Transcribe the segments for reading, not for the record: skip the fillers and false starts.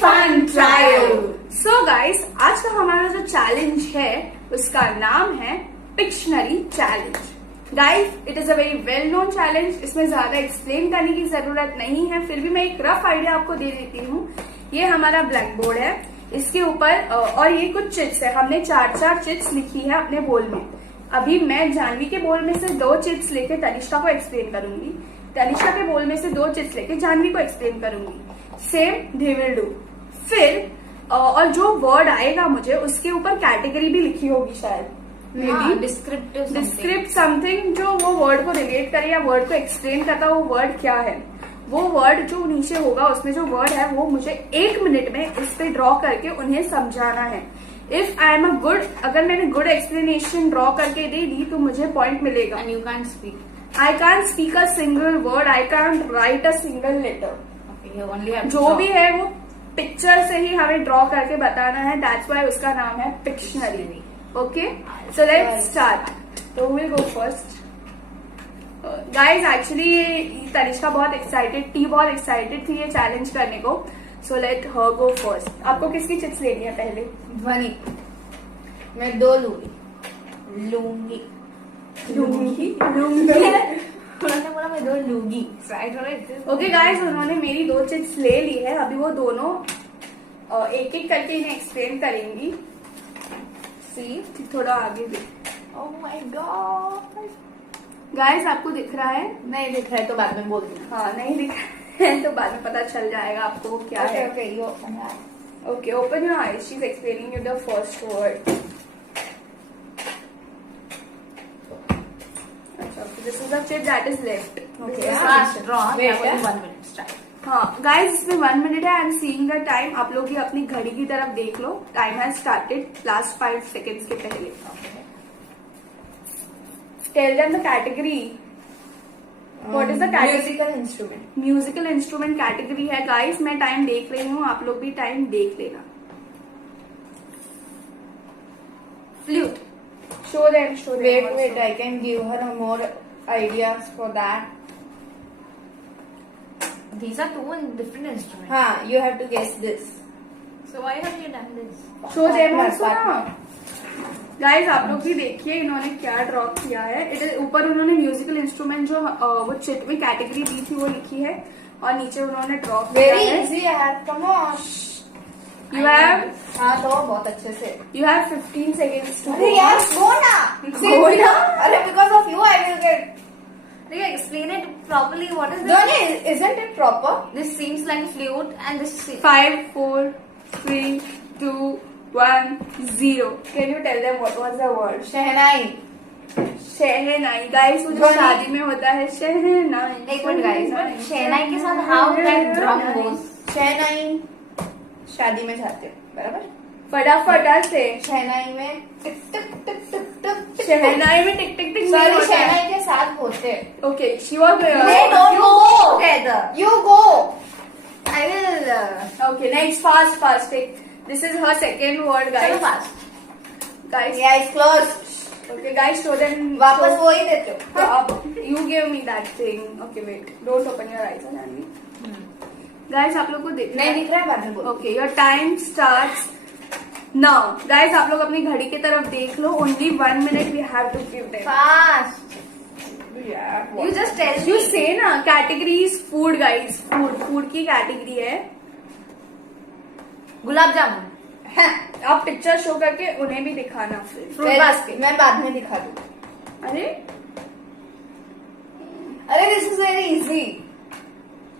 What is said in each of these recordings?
Fun trial. So guys, आज का हमारा जो चैलेंज है उसका नाम है Pictionary challenge. Guys, it is a very well known challenge. इसमें ज्यादा एक्सप्लेन करने की जरूरत नहीं है, फिर भी मैं एक रफ आइडिया आपको दे देती हूँ। ये हमारा ब्लैक बोर्ड है, इसके ऊपर और ये कुछ चिट्स है। हमने 4 चिट्स लिखी है अपने बोल में। अभी मैं जानवी के बोल में से 2 चिट्स लेके तनिष्का को एक्सप्लेन करूंगी, तनिष्का के बोल में से 2 चिट्स लेके जानवी को एक्सप्लेन करूंगी। Same they will do. फिर और जो वर्ड आएगा मुझे उसके ऊपर कैटेगरी भी लिखी होगी शायद, मे बी डिस्क्रिप्ट समथिंग, जो वो वर्ड को रिलेट करे या वर्ड को एक्सप्लेन करता वो वर्ड क्या है। वो वर्ड जो नीचे होगा उसमें जो वर्ड है वो मुझे 1 मिनट में इस पे ड्रॉ करके उन्हें समझाना है। If I am a good, अगर मैंने गुड एक्सप्लेनेशन ड्रॉ करके दे दी तो मुझे पॉइंट मिलेगा। And you can't speak. I can't speak a single word. I can't write a single letter. Okay, you only have to जो draw. भी है वो पिक्चर से ही हमें ड्रॉ करके बताना है। दैट्स वाई उसका नाम है Pictionary. Okay, so let's start. तो will go first. Guys, actually Tanishka बहुत एक्साइटेड थी ये चैलेंज करने को। So let her go first. आपको किसकी चिट्स लेनी है पहले? ध्वनि। मैं 2 लूंगी। उन्होंने बोला मैं 2 लूंगी। ओके गाइज, उन्होंने मेरी 2 चिट्स ले ली है। अभी वो दोनों एक एक करके इन्हें एक्सप्लेन करेंगी। सी, थोड़ा आगे देख। Oh my God. गाइज, आपको दिख रहा है? नहीं दिख रहा है तो बाद में बोल दूंगा। हाँ, नहीं दिख रहा है तो बाद में पता चल जाएगा आपको वो क्या है। Okay, yo Okay, open your eyes. She's explaining you the first word. This is the chit that is left. Okay. draw. Wait, 1 minute start. हाँ गाइज, इसमें 1 मिनट है। I am seeing the time. आप लोग भी अपनी घड़ी की तरफ देख लो। Time has started last 5 seconds के पहले। Tell them the category. What is the category? Musical instrument. Musical instrument category है। गाइस, मैं टाइम देख रही हूँ, आप लोग भी टाइम देख लेना। Flute. Show them. Wait, I can give her more ideas for that. These are 2 different instruments. हाँ, you have to guess this. So why have you done this? Show them also ना। Guys, आप लोग भी देखिए इन्होंने क्या draw किया है। ऊपर उन्होंने म्यूजिकल इंस्ट्रूमेंट जो वो चिट में कैटेगरी दी थी वो लिखी है, और नीचे उन्होंने ड्रॉ किया है। Very easy यार, come on. You have, हाँ तो बहुत अच्छे से। you have 15 seconds to अरे go. यार go ना। Go ना। अरे because of you I will get. Explain it properly. What is this? Dhwani, isn't it proper? This seems like flute and this. 5, 4, 3, 2, 1, 0. Can you tell them what was the word? Shehnai. Shehnai. Guys, वो जो शादी में होता है शहनाई। एक minute guys, शहनाई के साथ how that drum goes? शहनाई शादी में जाते हैं, बराबर? फटाफट से शहनाई में टिक टिक टिक टिक टिक। शहनाई में टिक टिक टिक। सॉरी, शहनाई के साथ होते हैं। Okay, she was They don't go together. You go. I will. Okay, next, fast. This is her second word, guys. चलो fast. Guys, Yeah, it's closed. okay, guys, show them. वापस वो ही देते हो। तो अब you give me that thing. Okay, wait. Don't open your eyes, Anandi. Guys, आप लोग को दिख नहीं दिख रहा है, बाद में बोलो। Okay, your time starts now. Guys, आप लोग अपनी घड़ी की तरफ देख लो। Only 1 minute we have to give them. Fast. Yeah. You just tell me. You say ना, category is food, guys. Food की कैटेगरी है। गुलाब जामुन। आप पिक्चर शो करके उन्हें भी दिखाना फिर। Fruit basket. मैं बाद में दिखा दूँ। अरे this is very easy.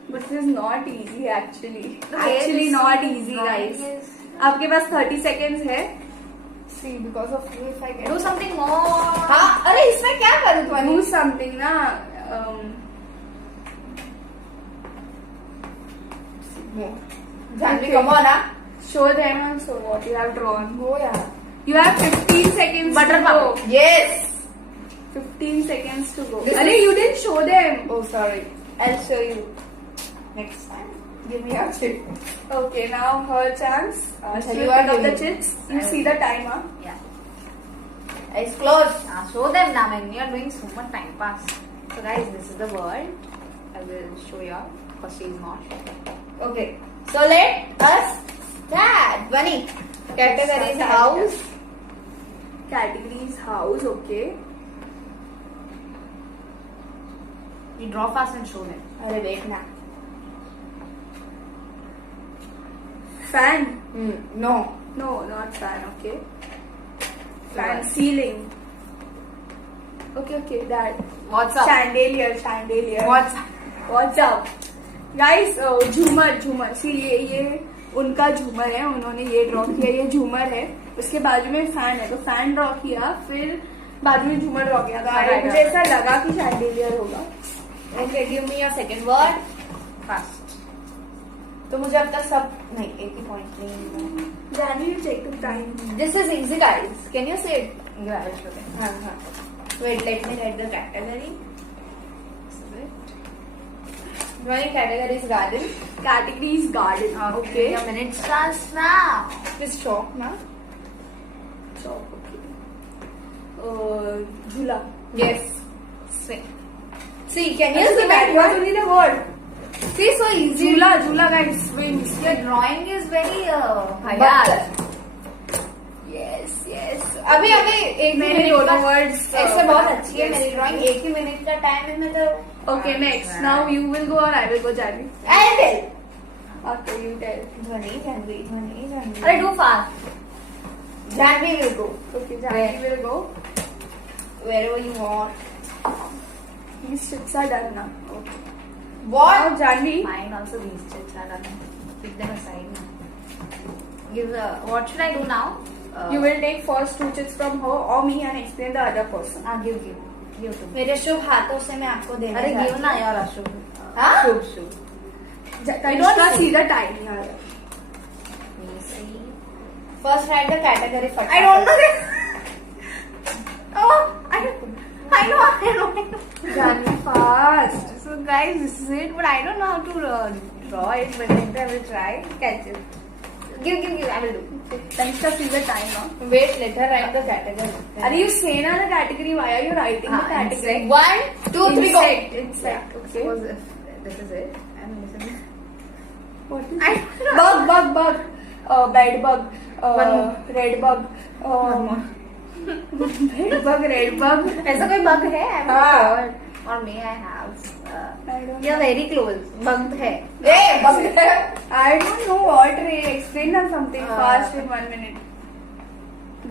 But this is not easy actually. Actually not easy, guys. आपके पास 30 seconds है। See, because of you, if I get do something more. हाँ, अरे इसमें क्या करूँ तुम्हारी? Do something ना। जानवी, come on ना। Show them also what you have drawn. वो यार। You have 15 seconds Butter to go. paper. Yes. 15 seconds to go. This अरे is- you didn't show them. Oh, sorry. I'll show you next time. Give me your chip. Okay, now her chance. So She you will are pick up the giving- chips. You see the time, huh? Yeah. Eyes closed. Show them now, man. You are doing so much time pass. So guys, this is the word. I will show you because she is not. Okay. So let us That bunny. Category is house. Category is house. Okay. You draw fast and show them. अरे wait ना. Fan. No. No, not fan. Okay. Fan. Ceiling. Okay. That. What's up? Chandelier. What's up? Guys, झूमर. See ये उनका झूमर है. उन्होंने ये draw किया. ये झूमर है. उसके बाजू में फैन है. तो फैन ड्रॉ किया. फिर बाजू में झूमर ड्रॉ किया. तो मुझे ऐसा लगा कि शैंडेलियर होगा. Okay, give me your second word. Fast. तो मुझे अब तक सब नहीं एक ही पॉइंट नहीं. Janvi, you take the time. This is easy, guys. Can you say it? Yeah, I will show them. हाँ. Wait, let me write the category. This is it. My category is garden. Category is garden. Okay. Your minute starts now. This chalk ना. Chalk. Okay. झूला. Yes. Swing. See, can you see that? that You word? only the word. See, so easy. झूला guys. Swings. Your drawing is very But- Yes. अभी एक ही मेरे minute दोनों का- words, ऐसे बहुत अच्छी है yes. मेरी ड्राइंग. एक ही मिनट का टाइम है. मैं तो Okay, next. Now you will go or I will go, Janvi. I will. Okay, you tell. ध्वनि. अरे do fast. Janvi will go Okay, Janvi will go. wherever you want. These shits are done now. Okay. What? Now Janvi. Mine also these chits are done. Keep them aside now. What should I do now? You will take first 2 chits from her or me and explain the other person. Give to me. मेरे शुभ हाथों से मैं आपको देना अरे चाहती give ना यार अशुभ. हाँ? शुभ. तनिष्का सीधा टाइम यार. Let me see. First right the category फटाफट. I don't know this. Oh, I know. Janvi fast. So guys, this is it. But I don't know how to draw it. But later I will try. Catch it. Give. I will do. Tanishka, see the time now. Wait let her write the category. Are you saying the category? Why are you writing the category? 1 2 3 go. Insect. Okay. Suppose if this is it. And this is it. What is I it? don't know. Bug. Bed bug. One more. Red bug. Bed bug, red bug. ऐसा कोई bug है? I'm not हाँ. sure. Or may I have? I don't You're know. very close. Bug है. I don't know what, Ray. Explain us something fast in 1 minute.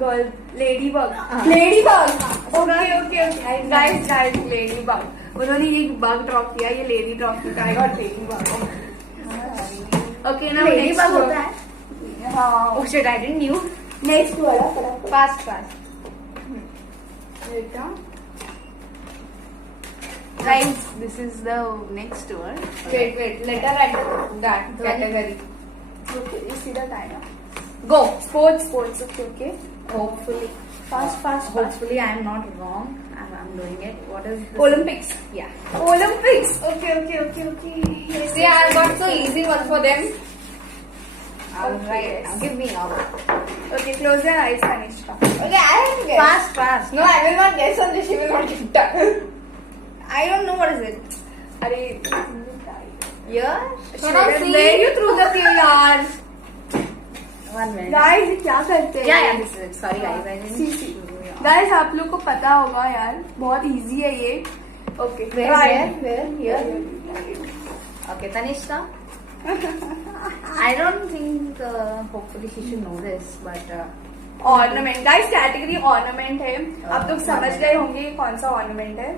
Girl, ladybug. Ladybug. Okay. Guys, ladybug. उन्होंने ये bug draw किया, ये lady draw किया. I got ladybug. Okay, now Ladybug next होता word. है? हाँ. Oh shit, I didn't knew. Next वाला फटाफट. Fast. बेटा. Guys, this is the next word. Wait let her write that category. Okay, you see the time. Go. Sports. Okay. Hopefully. Fast. Hopefully I am not wrong. I'm doing it. What is this? Olympics. Yeah. Olympics. Okay. Yes, See, I got so easy one for them. Alright. yes. Now give me your word. Okay, close your eyes, Tanishka. Okay, I will guess. Fast. No, I will not guess unless she will not get done. I don't know what is it. अरे Yeah. Where you threw the cue, यार? 1 minute. Guys, ये क्या करते हैं? Yeah, this is it. Sorry guys, I didn't. See. Guys, आप लोग को पता होगा यार, बहुत easy है ये. Okay. Where? Right. Here. Okay, Tanishka. I don't think. Hopefully she should know this, but. Ornament. Guys, category ornament है. आप लोग समझ गए होंगे ये कौन सा ornament है?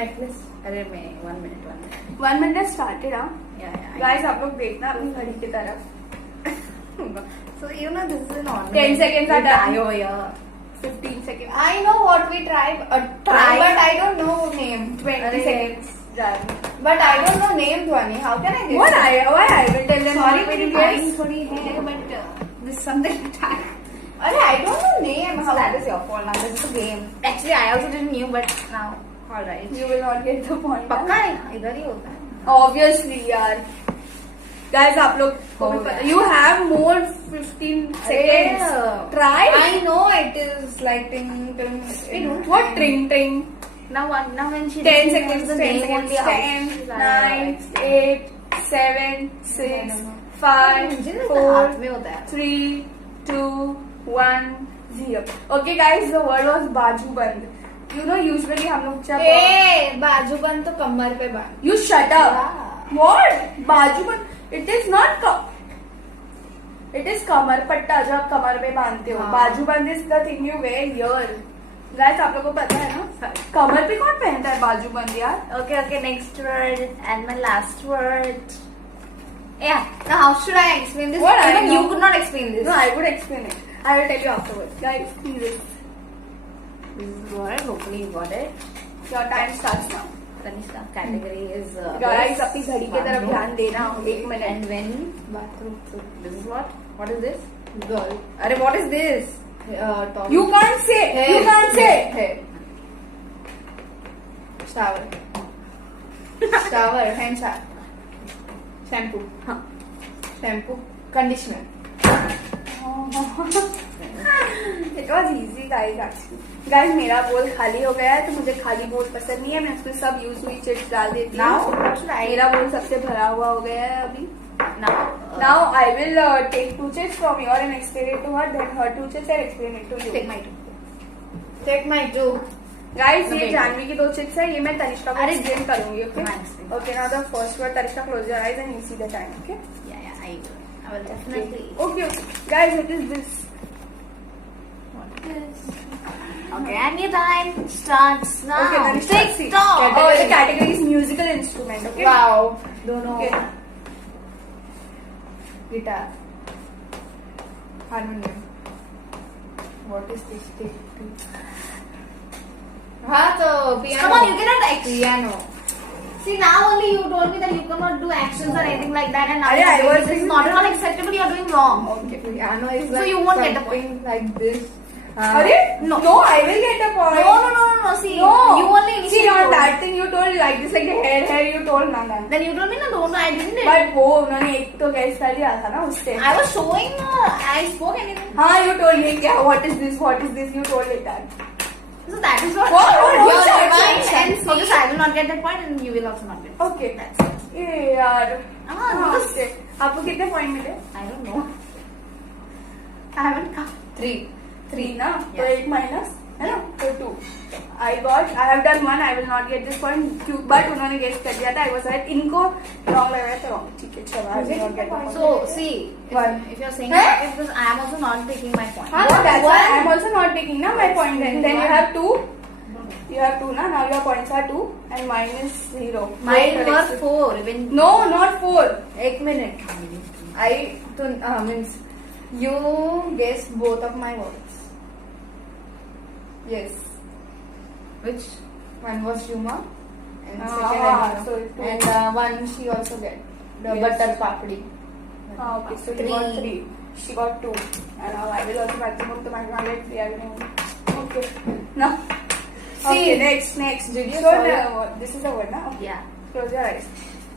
Necklace. अरे मैं 1 minute. 1 minute started, हाँ. Yeah. Guys, आप लोग देखना अपनी घड़ी की तरफ. So you know this is an ornament. 10 seconds are done. Oh yeah. 15 seconds. I know what we tried, Try. but I don't know name. 20 अरे. seconds. Done. But I don't know name, Dhwani. How can I guess? Why I will tell them. Sorry, how मेरी to guess. mind थोड़ी है, but this is something time. Arey, I don't know name. So that is your fault. Now this is a game. Actually, I also didn't knew, but now all right. You will not get the point. पक्का है इधर ही होता है. Obviously, यार. Guys, आप लोग को भी पता. You have more 15 seconds. Yeah. Try. I know it is like ting. What tring? Now when she 10 knows seconds. the 10 name seconds. only 10, out. 9, 8, 7, 6, 5, मुझे 4, हाथ में होता है 3, 2, 1, 0. Okay guys, the word was बाजूबंद. You know usually हम लोग जब ए बाजूबंद तो कमर पे बांध. you shut up. Yeah. What? बाजूबंद? It is not it is कमर पट्टा जो आप कमर में बांधते हो. हाँ. बाजूबंद is the thing you wear here. Guys आप लोगों को पता है ना? कमर पे कौन पहनता है बाजूबंद यार? okay next word and my last word yeah now how should I explain this What I even know. you could not explain this No, I would explain it. I will tell you afterwards. Guys, see this. this is what hopefully you got it Your time starts now. Tanisha category is Guys अपनी घड़ी की तरफ ध्यान देना. 1 minute. and when bathroom. so this is what is this girl. अरे what is this top. You can't say. You can't say. Hair. Shower. Shower. Hand shower. Shampoo. हाँ. Shampoo. Conditioner. It was easy guys actually. Guys मेरा बोल खाली हो गया है तो मुझे खाली बोल पसंद नहीं है. मैं उसमें सब यूज हुई चिप्स डाल देती now हूँ. what should I मेरा बोल सबसे भरा हुआ हो गया है अभी. now Now I will take 2 chips from you and explain it to her. Then her 2 chips and explain it to you. take my two Take my two. Guys No, ये wait. जानवी की 2 चिप्स है. ये मैं तनिष्का को अरे, explain करूंगी. Okay. मैं explain. Okay. Now the first word Tanisha, close your eyes and you see the time. Okay. yeah I will definitely Okay. Guys, it is this. what is okay and your time starts now Okay, Tanisha, see. TikTok Oh, the category is musical instrument. Okay. Wow. Don't know. Okay. Guitar. Harmonium. What is this thing? हाँ तो piano. come on you cannot Piano. see now only you told me that you cannot do actions or anything like that and now अरे, you're I doing was this is thinking- not at all acceptable you are doing wrong Okay. Piano is So like you won't get the something like this. Are No. No, I will get a point. no see No. you only See, initially on told. that thing you told like this, like the hair you told ना. then you told me no don't I didn't it But वो उन्होंने एक तो gas कर लिया था ना उससे. I was showing I spoke anything हाँ, you told me क्या what is this you told it that. so that is what What? you're Shut, rewind shut, and shut. okay so I will not get that point and you will also not get it. Okay. That's it. ये यार. हाँ, this- okay. आपको कितने point मिले? I don't know I haven't come 3. 3 ना. तो Yeah. 1 minus है ना तो 2. I have done 1. I will not get this point. But उन्होंने गेस कर दिया था. I was right. इनको wrong लग रहा था wrong. ठीक है चलो. I will not get the point. so see One. if you're saying Huh? that is because I am also not taking my point हाँ, so that's why I am also not taking ना my point. Then you have 2. You have 2 ना. Now your points are 2 and mine is 0. mine were Correct. 4 even No, not 4. 1 minute. I means you guessed both of my words. Yes. which One was Shuma and Ah, second so Anila. it's two. And one she also get the Yes. butter papdi. Okay, so you got 3. She got 2. And now I will also maximum to my get 3. I will only. Okay. Now. See, Okay. next. Did you So follow? now, this is the word, na? Okay. yeah Close your eyes.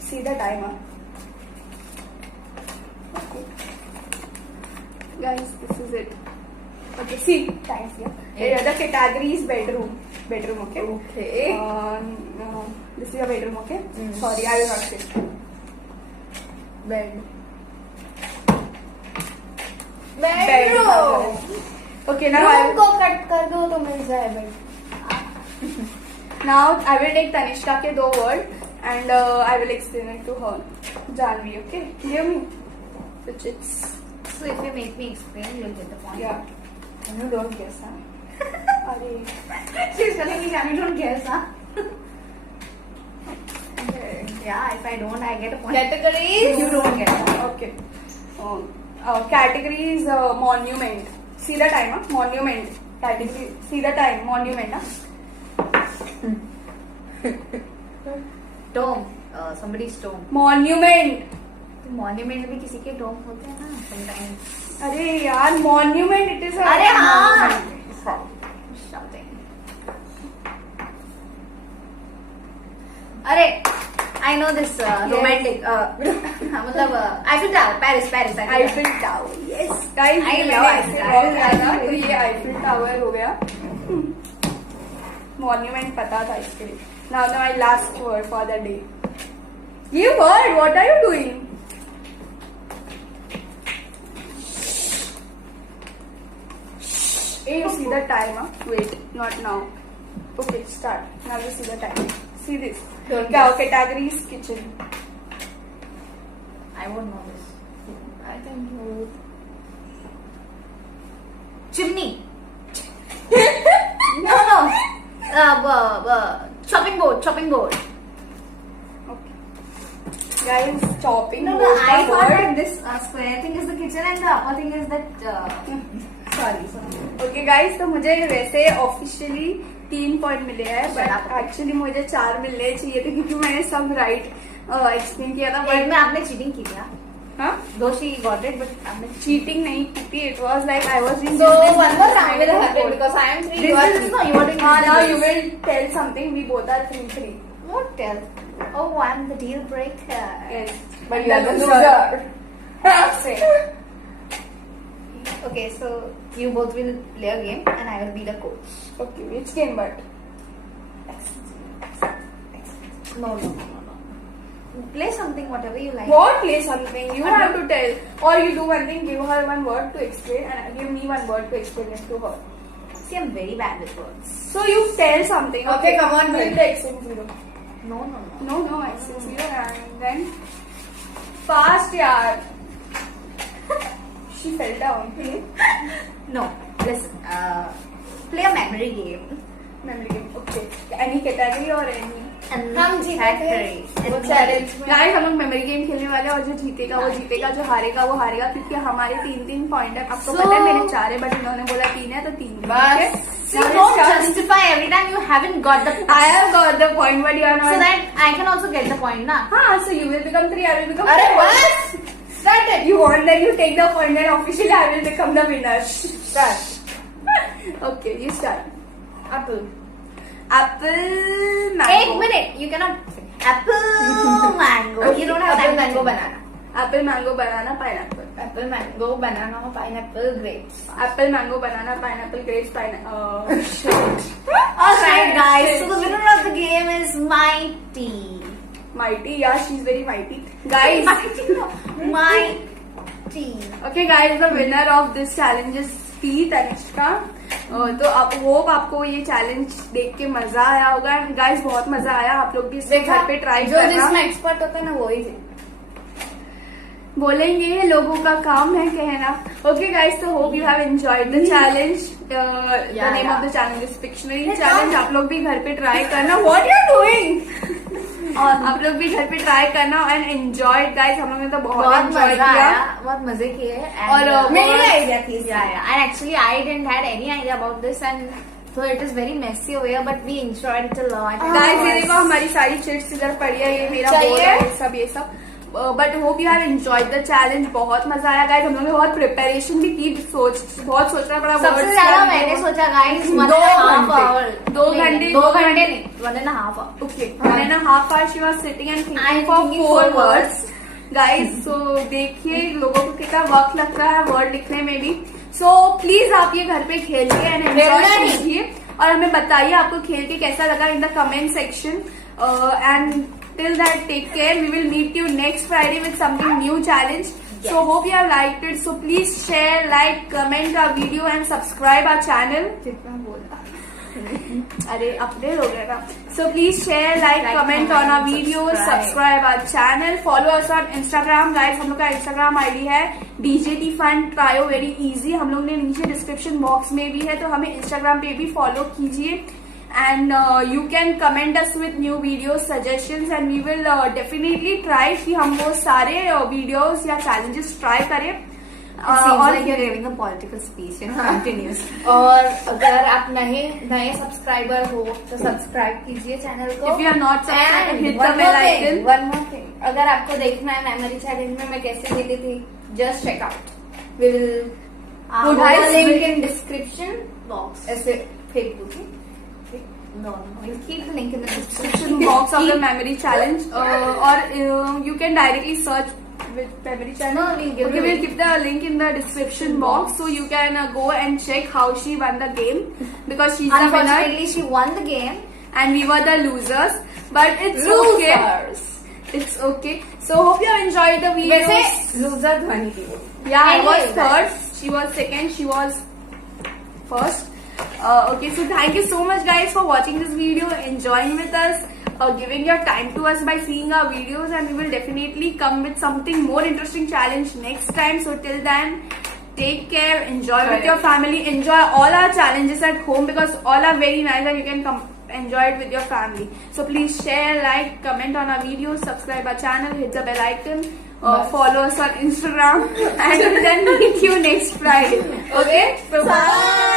See the timer. Okay. Guys, this is it. Okay, see, time's here. Yeah. The category is bedroom. Bedroom, okay? Okay. This is your bedroom, okay? Mm. Sorry, I will not say. Bed. Bedroom. Okay, now I room will, को cut कर दो तो मिल जाए bed. now I will take Tanishka के 2 word and I will explain it to her. Janvi, okay? Hear me? Which it's so if you make me explain you'll get the point yeah. And you don't guess, huh? Arey. she's telling me Janu don't guess huh Okay. yeah if I don't I get a point Categories. you don't get a point Okay. Category is monument. See the time, huh? Monument. Category. See the time. Monument, huh? tomb somebody's tomb Monument. monument भी किसी के tomb होते हैं ना sometimes अरे यार monument it is a अरे हाँ monument. shouting अरे I know this romantic मतलब Eiffel Tower Paris Eiffel Tower. Yes, guys. I ये love मैंने Eiffel ऐसे Tower. wrong किया था, तो ये Eiffel Tower हो गया. Monument पता था इसके लिए. Now my last word for the day. You word. What are you doing? Hey, you see the time, huh? Wait, not now. Okay, start. Now you see the time. See this. Don't Cow guess. category is kitchen. I won't know this. I think you. Chimney. No. Chopping board. Okay. Guys, chopping. No, board I का thought word. that this square thing is the kitchen and the upper thing is that. Sorry. Okay guys, तो मुझे वैसे officially 3 point मिले हैं, Shut up. But actually मुझे 4 मिलने चाहिए थे क्योंकि मैंने सब राइट एक्सप्लेन किया था. एक बट में आपने चीटिंग की क्या? हाँ, दो शी गॉट इट बट आपने चीटिंग नहीं की थी. It was like I was doing So one more round will happen because I am 3. You are 3. No, you are doing. हाँ, now you will tell something. We both are 3-3. Won't tell. Oh, I'm the deal breaker. Yes, But but you you are are the the loser. loser. Same. Okay, so you both will play a game and I will be the coach. Okay, which game? But No. Play something, whatever you like. what? Play something. You have to tell, or you do one thing. Give her one word to explain, and give me one word to explain it to her. See, I'm very bad with words. So you tell something. Okay, come on, With then. the accent 0. No. No, accent 0, and then fast, yaar. She fell down. No. Listen. Play a memory game. Memory game. Okay. Any category or any? And हम जीते थे वो challenge में. Guys, हम लोग memory game खेलने वाले हैं और जो जीतेगा वो जीतेगा, जो हारेगा वो हारेगा, क्योंकि हमारे 3-3 पॉइंट है. आपको So- पता है मेरे 4 है, बट इन्होंने बोला 3 है तो 3. बस. See, don't justify every time you haven't got the. I have got the point, but you are not. So that I can also get the point, na? हाँ, so you will become 3, I will become अरे 4. बस. Start it. You want that you take the point, then officially I will become the winner. Start. Okay, you start. Apple. Apple, mango. Wait, minute. You cannot. Apple, mango. You don't have Apple, time to mango, think. banana. Apple, mango, banana, pineapple. Apple, mango, banana, pineapple, grapes. Apple, mango, banana, pineapple, grapes, pineapple. Shit. Alright, guys. So the winner of the game is Mighty. Mighty, yeah, she's very mighty. Guys, Mighty. okay, guys, the winner of this challenge is T, Tanishka. तो आप hope आपको ये challenge देख के मजा आया होगा. Guys, बहुत मजा आया. आप लोग भी इसको घर पे ट्राई जो करना. जिसमें एक्सपर्ट होता है ना वही थे. बोलेंगे, लोगों का काम है कहना. ओके गाइस, तो hope you have enjoyed the challenge. The name of the challenge is Pictionary challenge. आप लोग भी घर पे ट्राई करना. What you are doing? और आप लोग भी घर पे ट्राई करना एंड एंजॉयड. गाइस, हम लोग ने तो बहुत एंजॉय मजा किया. आया, बहुत मजे किए. और मेरी आइडिया थी. Yeah. And actually, I didn't had any idea about this, and so it is very messy over here, but we enjoyed it a lot. Guys, ये देखो हमारी सारी चिट्स इधर पड़ी है. ये मेरा चाहिए? बोर्ड है, ये सब. But hope you have enjoyed the challenge. बहुत मजा आया गाइस. हम लोगों ने बहुत प्रिपरेशन भी की. बहुत सोचना पड़ा. सबसे words ज्यादा का मैंने भी. सोचा गाइस 1.5 hour. 2 घंटे 1.5 hour. Okay, 1.5 hours she was sitting and thinking I'm for thinking 4 4 words. Guys, so देखिए लोगों को कितना वक्त लगता है वर्ड लिखने में भी. So प्लीज आप ये घर पे खेलिए एंड एंजॉय खेलना नहीं. कीजिए और हमें बताइए आपको खेल के कैसा लगा in the comment section. And till that, take care. We will meet you next Friday with something new challenge. So hope you have liked it. So please share, like, comment our video and subscribe our channel. कितना बोला? अरे अपने लोग है ना. So please share, like, comment on our videos, subscribe our channel, follow us on Instagram, guys. हम लोग का Instagram ID है DJT Fun Trio, very easy. हम लोग ने नीचे डिस्क्रिप्शन बॉक्स में भी है, तो हमें Instagram पे भी फॉलो कीजिए. And you can comment us with new videos, suggestions, and we will definitely try कि हम वो सारे videos या challenges try करें. Seems like you're giving a political speech and continues. और अगर आप नए सब्सक्राइबर हो तो सब्सक्राइब कीजिए चैनल को. If you are not subscribed, And hit the bell icon. one more thing. अगर आपको देखना है मेमोरी चैलेंज में मैं कैसे जीती थी, just check out. We will put guys, the link will- in description box. ऐसे फेक दूंगी. No. We'll keep the link in the description. Description box of the memory challenge, or you can directly search with memory challenge. No, we'll give Okay, you- we'll keep the link in the description box, so you can go and check how she won the game, because she's the winner Unfortunately, she won the game. and we were the losers. But it's okay. Losers. It's okay. So hope you have enjoyed the video. वैसे loser ध्वनि थी. Yeah, I Anyway, was third. She was second. She was first. Okay, so thank you so much guys for watching this video, enjoying with us, giving your time to us by seeing our videos, and we will definitely come with something more interesting challenge next time. So till then, take care, enjoy with your family, enjoy all our challenges at home because all are very nice and you can enjoy it with your family. So please share, like, comment on our videos, subscribe our channel, hit the bell icon, follow us on Instagram, and then meet you next Friday. Okay, so bye.